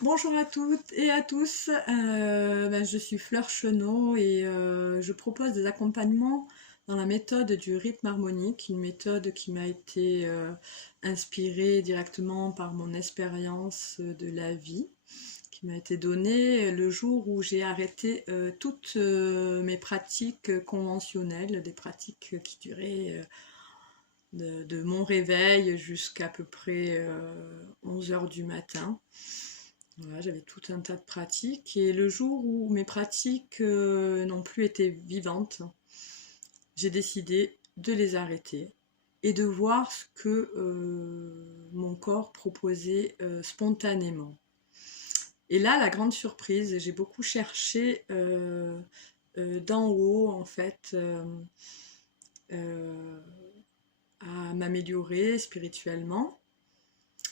Bonjour à toutes et à tous, je suis Fleur Chenot et je propose des accompagnements dans la méthode du rythme harmonique, une méthode qui m'a été inspirée directement par mon expérience de la vie, qui m'a été donnée le jour où j'ai arrêté toutes mes pratiques conventionnelles, des pratiques qui duraient de mon réveil jusqu'à peu près 11 heures du matin. Voilà, j'avais tout un tas de pratiques et le jour où mes pratiques n'ont plus été vivantes, j'ai décidé de les arrêter et de voir ce que mon corps proposait spontanément. Et là, la grande surprise, j'ai beaucoup cherché d'en haut en fait euh, à m'améliorer spirituellement,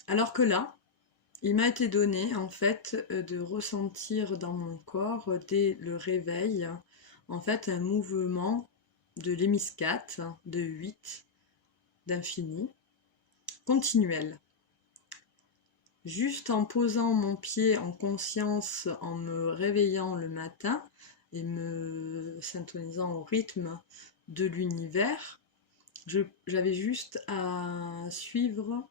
alors que là, il m'a été donné en fait de ressentir dans mon corps dès le réveil en fait un mouvement de l'hémiscate de 8 d'infini continuel. Juste en posant mon pied en conscience, en me réveillant le matin et me syntonisant au rythme de l'univers, j'avais juste à suivre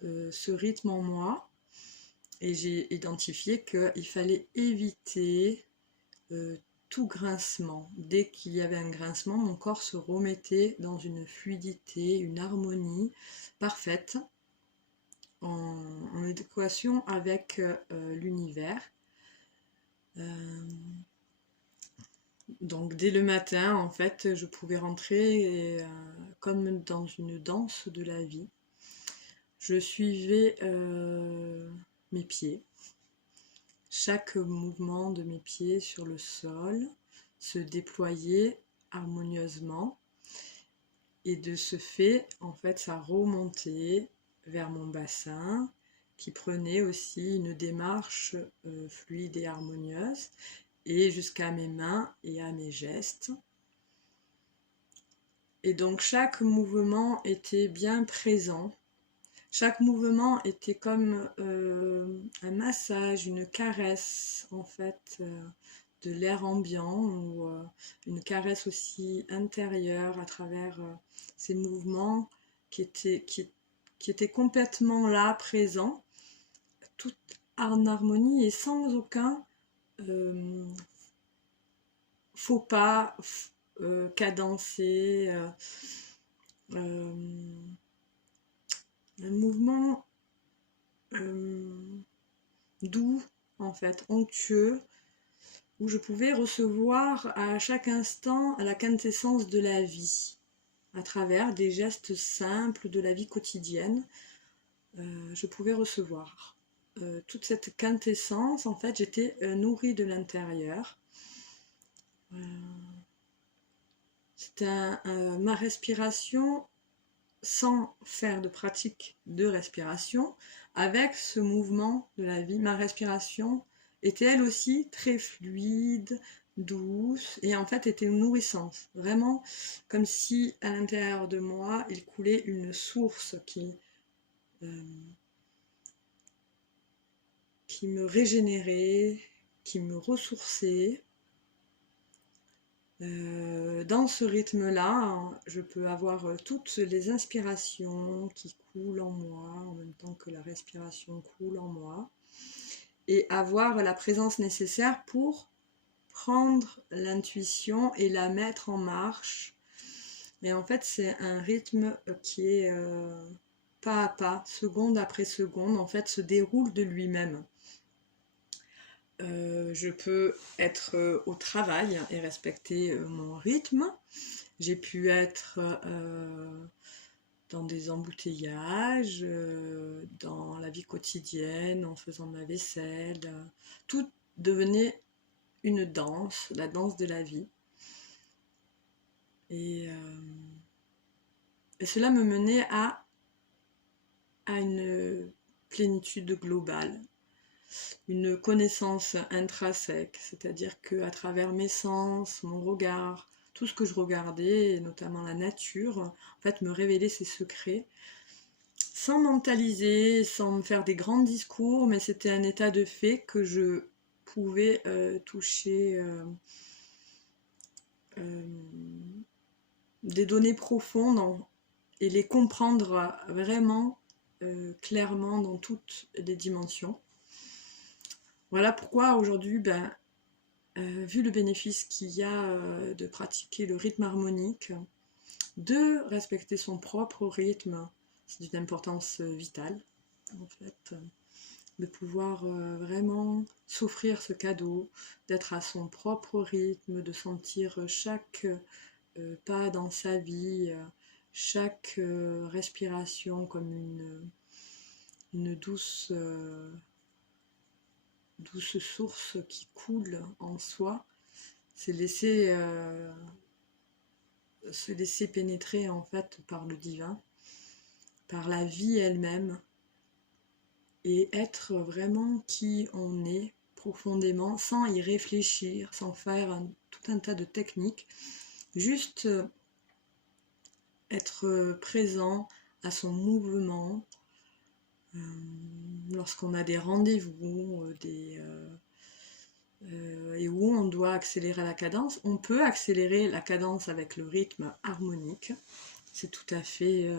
ce rythme en moi. Et j'ai identifié qu'il fallait éviter tout grincement. Dès qu'il y avait un grincement, mon corps se remettait dans une fluidité, une harmonie parfaite, en adéquation avec l'univers. Euh, donc dès le matin, en fait, je pouvais rentrer comme dans une danse de la vie. Je suivais mes pieds. Chaque mouvement de mes pieds sur le sol se déployait harmonieusement et de ce fait, en fait, ça remontait vers mon bassin qui prenait aussi une démarche fluide et harmonieuse et jusqu'à mes mains et à mes gestes. Et donc chaque mouvement était bien présent. Chaque mouvement était comme un massage, une caresse en fait de l'air ambiant ou une caresse aussi intérieure à travers ces mouvements qui étaient complètement là, présents, tout en harmonie et sans aucun euh, faux pas cadencé. Euh, un mouvement doux, en fait, onctueux, où je pouvais recevoir à chaque instant la quintessence de la vie, à travers des gestes simples de la vie quotidienne. Je pouvais recevoir toute cette quintessence. En fait, j'étais nourrie de l'intérieur. C'était ma respiration sans faire de pratique de respiration, avec ce mouvement de la vie, ma respiration était elle aussi très fluide, douce, et en fait était nourrissante. Vraiment comme si à l'intérieur de moi, il coulait une source euh, qui me régénérait, qui me ressourçait. Dans ce rythme-là, je peux avoir toutes les inspirations qui coulent en moi en même temps que la respiration coule en moi et avoir la présence nécessaire pour prendre l'intuition et la mettre en marche. Et en fait, c'est un rythme qui est pas à pas, seconde après seconde, en fait, se déroule de lui-même. Je peux être au travail et respecter mon rythme. J'ai pu être dans des embouteillages, dans la vie quotidienne, en faisant ma vaisselle. Tout devenait une danse, la danse de la vie. Et, euh, et cela me menait à une plénitude globale, une connaissance intrinsèque, c'est-à-dire qu'à travers mes sens, mon regard, tout ce que je regardais, et notamment la nature, en fait, me révélait ses secrets. sans mentaliser, sans me faire des grands discours, mais c'était un état de fait que je pouvais toucher euh, des données profondes et les comprendre vraiment clairement dans toutes les dimensions. Voilà pourquoi aujourd'hui, vu le bénéfice qu'il y a de pratiquer le rythme harmonique, de respecter son propre rythme, c'est d'une importance vitale, en fait, de pouvoir vraiment s'offrir ce cadeau, d'être à son propre rythme, de sentir chaque pas dans sa vie, chaque respiration comme une douce source qui coule en soi, c'est se laisser pénétrer en fait par le divin, par la vie elle-même, et être vraiment qui on est profondément, sans y réfléchir, sans faire tout un tas de techniques, juste être présent à son mouvement, lorsqu'on a des rendez-vous, et où on doit accélérer la cadence, on peut accélérer la cadence avec le rythme harmonique. C'est tout à fait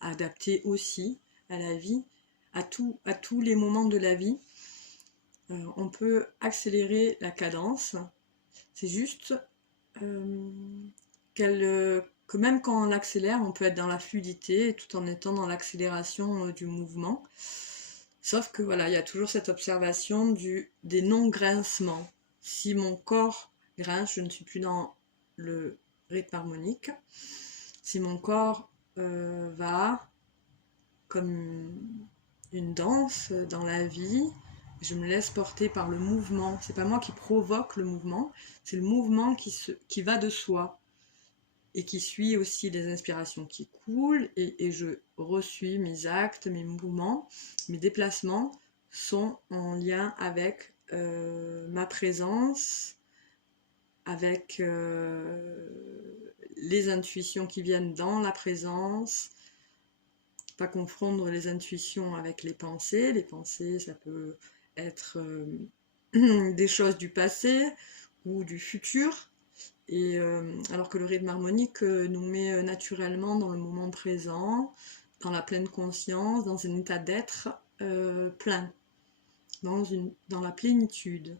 adapté aussi à la vie, à tous les moments de la vie. On peut accélérer la cadence. C'est juste que même quand on l'accélère, on peut être dans la fluidité tout en étant dans l'accélération du mouvement. Sauf que voilà, il y a toujours cette observation des non-grincements. Si mon corps grince, je ne suis plus dans le rythme harmonique. Si mon corps va comme une danse dans la vie, je me laisse porter par le mouvement. C'est pas moi qui provoque le mouvement, c'est le mouvement qui va de soi et qui suit aussi les inspirations qui coulent, et je reçus mes actes, mes mouvements, mes déplacements sont en lien avec ma présence, avec les intuitions qui viennent dans la présence. Pas confondre les intuitions avec les pensées. Les pensées, ça peut être des choses du passé ou du futur. Et alors que le rythme harmonique nous met naturellement dans le moment présent, dans la pleine conscience, dans un état d'être plein, dans la plénitude,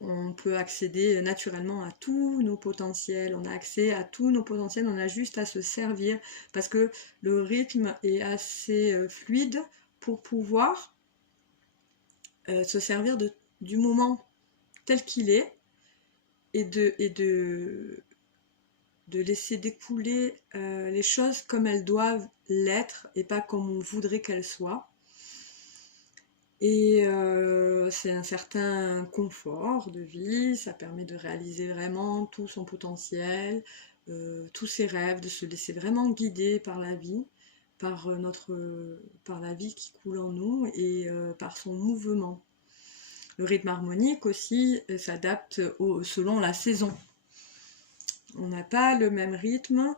on peut accéder naturellement à tous nos potentiels, on a accès à tous nos potentiels, on a juste à se servir, parce que le rythme est assez fluide pour pouvoir se servir du moment tel qu'il est, et de laisser découler les choses comme elles doivent l'être et pas comme on voudrait qu'elles soient. Et c'est un certain confort de vie, ça permet de réaliser vraiment tout son potentiel, tous ses rêves, de se laisser vraiment guider par la vie, par la vie qui coule en nous, et par son mouvement. Le rythme harmonique aussi s'adapte selon la saison. On n'a pas le même rythme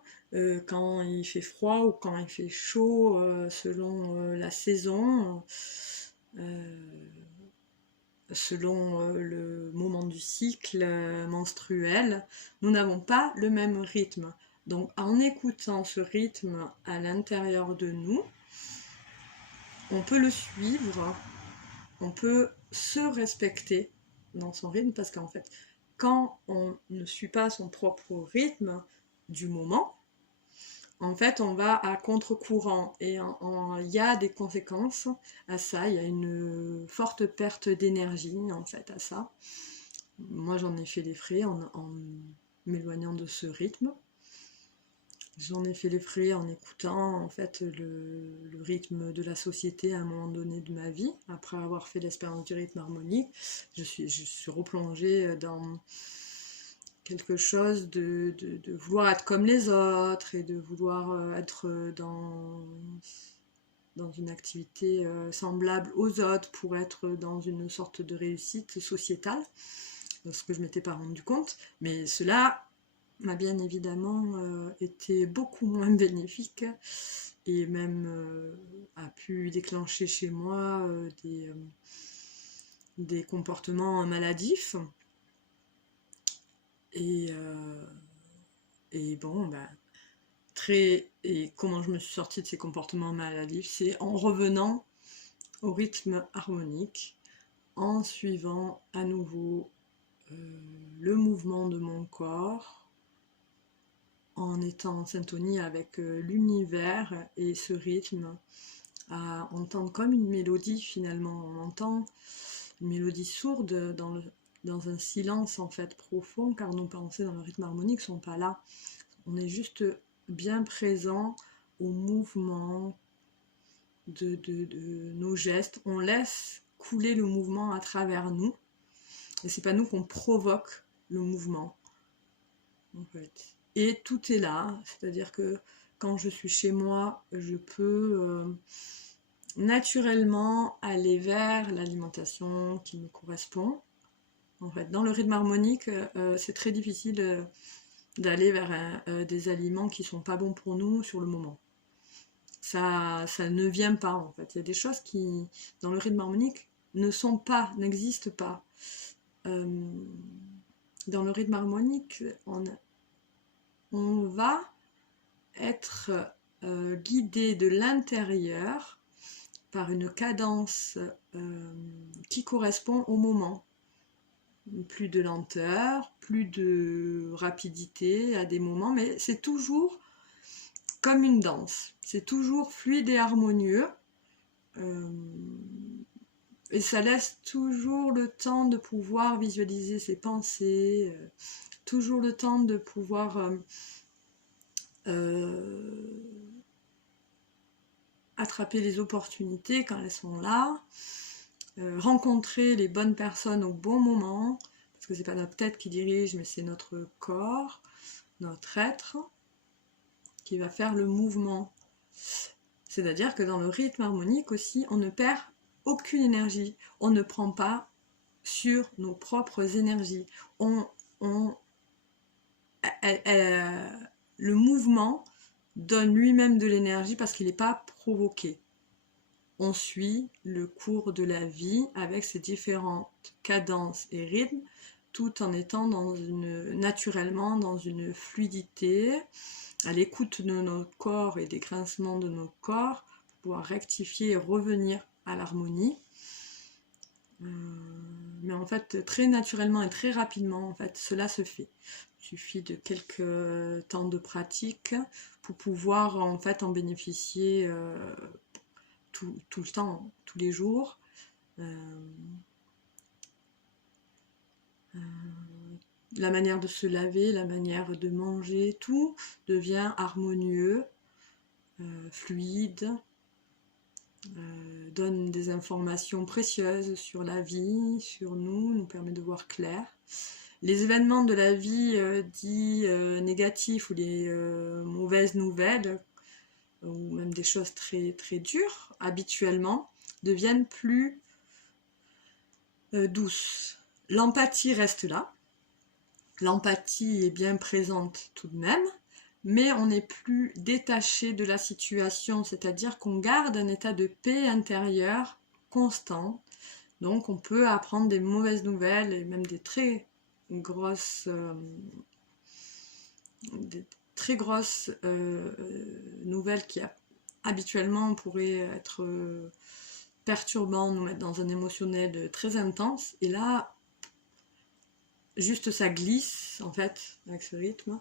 quand il fait froid ou quand il fait chaud, selon la saison, selon le moment du cycle menstruel. Nous n'avons pas le même rythme. Donc en écoutant ce rythme à l'intérieur de nous, on peut le suivre, on peut se respecter dans son rythme, parce qu'en fait, quand on ne suit pas son propre rythme du moment, en fait, on va à contre-courant, et il y a des conséquences à ça. Il y a une forte perte d'énergie en fait à ça. Moi, j'en ai fait les frais en m'éloignant de ce rythme. J'en ai fait les frais en écoutant en fait le rythme de la société à un moment donné de ma vie. Après avoir fait l'expérience du rythme harmonique, je suis replongée dans quelque chose de vouloir être comme les autres, et de vouloir être dans une activité semblable aux autres pour être dans une sorte de réussite sociétale, ce que je ne m'étais pas rendu compte. Mais cela m'a bien évidemment été beaucoup moins bénéfique et même a pu déclencher chez moi des comportements maladifs. Et, bon, ben, et comment je me suis sortie de ces comportements maladifs, c'est en revenant au rythme harmonique, en suivant à nouveau le mouvement de mon corps, en étant en syntonie avec l'univers et ce rythme, à entendre comme une mélodie finalement. On entend une mélodie sourde dans un silence en fait profond, car nos pensées dans le rythme harmonique sont pas là. On est juste bien présent au mouvement de nos gestes. On laisse couler le mouvement à travers nous. Et c'est pas nous qu'on provoque le mouvement, en fait. Et tout est là, c'est-à-dire que quand je suis chez moi, je peux naturellement aller vers l'alimentation qui me correspond. En fait, dans le rythme harmonique, c'est très difficile d'aller vers des aliments qui sont pas bons pour nous sur le moment. Ça ne vient pas, en fait. Il y a des choses qui, dans le rythme harmonique, n'existent pas. Dans le rythme harmonique, on va être guidé de l'intérieur par une cadence qui correspond au moment. Plus de lenteur, plus de rapidité à des moments, mais c'est toujours comme une danse. C'est toujours fluide et harmonieux. Et ça laisse toujours le temps de pouvoir visualiser ses pensées, toujours le temps de pouvoir attraper les opportunités quand elles sont là, rencontrer les bonnes personnes au bon moment, parce que c'est pas notre tête qui dirige, mais c'est notre corps, notre être, qui va faire le mouvement. C'est-à-dire que dans le rythme harmonique aussi, on ne perd aucune énergie, on ne prend pas sur nos propres énergies. Le mouvement donne lui-même de l'énergie parce qu'il n'est pas provoqué. On suit le cours de la vie avec ses différentes cadences et rythmes, tout en étant naturellement dans une fluidité, à l'écoute de notre corps et des grincements de notre corps, pour pouvoir rectifier et revenir à l'harmonie. Mais en fait, très naturellement et très rapidement, en fait, cela se fait. Il suffit de quelques temps de pratique pour pouvoir en fait en bénéficier tout le temps, tous les jours. La manière de se laver, la manière de manger, tout devient harmonieux, fluide, donne des informations précieuses sur la vie, sur nous permet de voir clair. Les événements de la vie dits négatifs ou les mauvaises nouvelles, ou même des choses très, très dures, habituellement, deviennent plus douces. L'empathie reste là. L'empathie est bien présente tout de même, mais on n'est plus détaché de la situation, c'est-à-dire qu'on garde un état de paix intérieure constant. Donc on peut apprendre des mauvaises nouvelles et même des très grosses nouvelles qui habituellement pourraient être perturbantes, nous mettre dans un émotionnel très intense. Et là, juste ça glisse en fait avec ce rythme.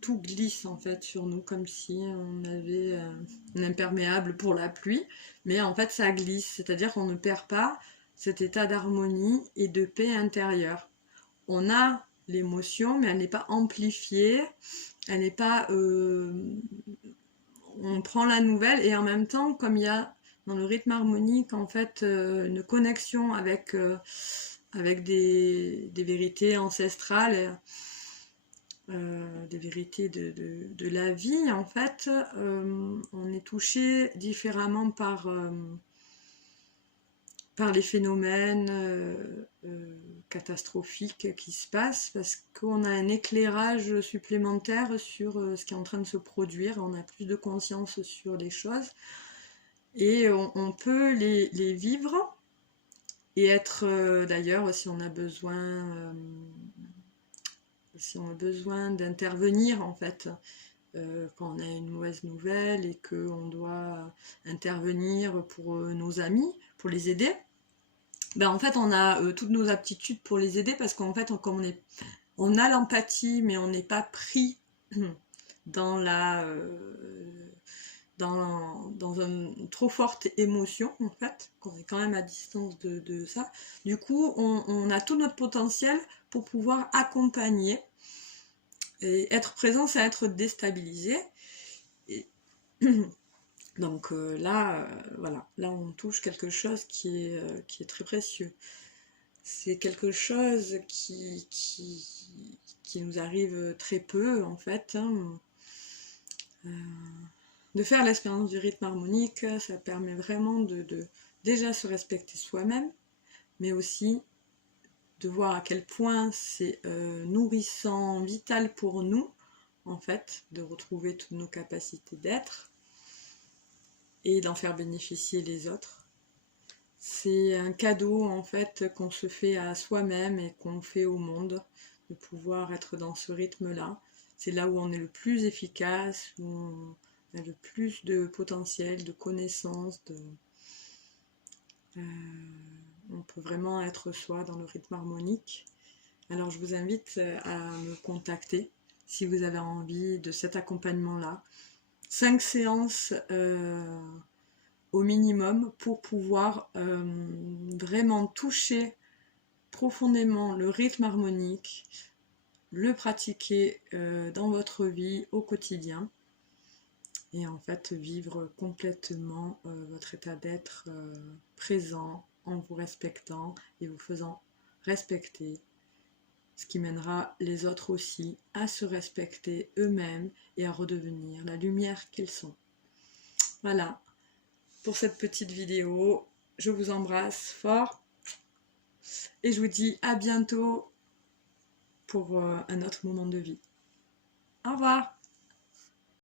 Tout glisse en fait sur nous comme si on avait un imperméable pour la pluie, mais en fait ça glisse, c'est-à-dire qu'on ne perd pas cet état d'harmonie et de paix intérieure. On a l'émotion, mais elle n'est pas amplifiée, elle n'est pas... on prend la nouvelle et en même temps, comme il y a dans le rythme harmonique en fait une connexion avec des vérités ancestrales, des vérités de la vie, en fait, on est touché différemment par par les phénomènes catastrophiques qui se passent, parce qu'on a un éclairage supplémentaire sur ce qui est en train de se produire, on a plus de conscience sur les choses, et on peut les vivre, et être d'ailleurs, si on a besoin d'intervenir en fait, quand on a une mauvaise nouvelle et qu'on doit intervenir pour nos amis, pour les aider, ben en fait on a toutes nos aptitudes pour les aider, parce qu'en fait on a l'empathie, mais on n'est pas pris dans dans une trop forte émotion, en fait, qu'on est quand même à distance de ça. Du coup, on a tout notre potentiel pour pouvoir accompagner. Et être présent, c'est être déstabilisé. Et donc voilà, là on touche quelque chose qui est très précieux. C'est quelque chose qui nous arrive très peu, en fait, hein. De faire l'expérience du rythme harmonique, ça permet vraiment de déjà se respecter soi-même, mais aussi de voir à quel point c'est nourrissant, vital pour nous, en fait, de retrouver toutes nos capacités d'être et d'en faire bénéficier les autres. C'est un cadeau, en fait, qu'on se fait à soi-même et qu'on fait au monde, de pouvoir être dans ce rythme-là. C'est là où on est le plus efficace, où on a le plus de potentiel, de connaissances, on peut vraiment être soi dans le rythme harmonique. Alors je vous invite à me contacter si vous avez envie de cet accompagnement-là. 5 séances au minimum pour pouvoir vraiment toucher profondément le rythme harmonique, le pratiquer dans votre vie au quotidien, et en fait vivre complètement votre état d'être présent, en vous respectant et vous faisant respecter, ce qui mènera les autres aussi à se respecter eux-mêmes et à redevenir la lumière qu'ils sont. Voilà pour cette petite vidéo, je vous embrasse fort et je vous dis à bientôt pour un autre moment de vie. Au revoir.